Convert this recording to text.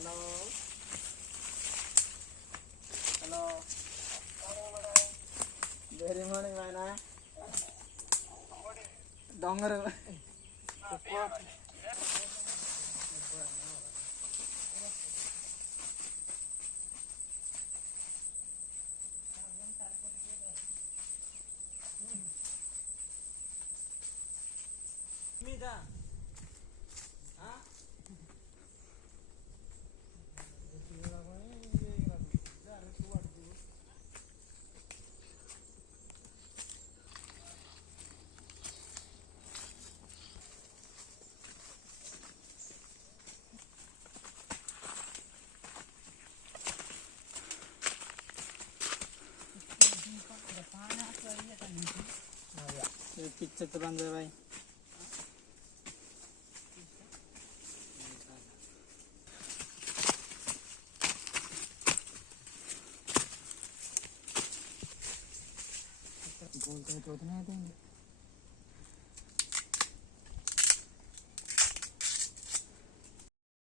hello hello very morning नायना डोंगर मी जा हा पिक्चर तर बंद आहे भाई बोलते तो नहीं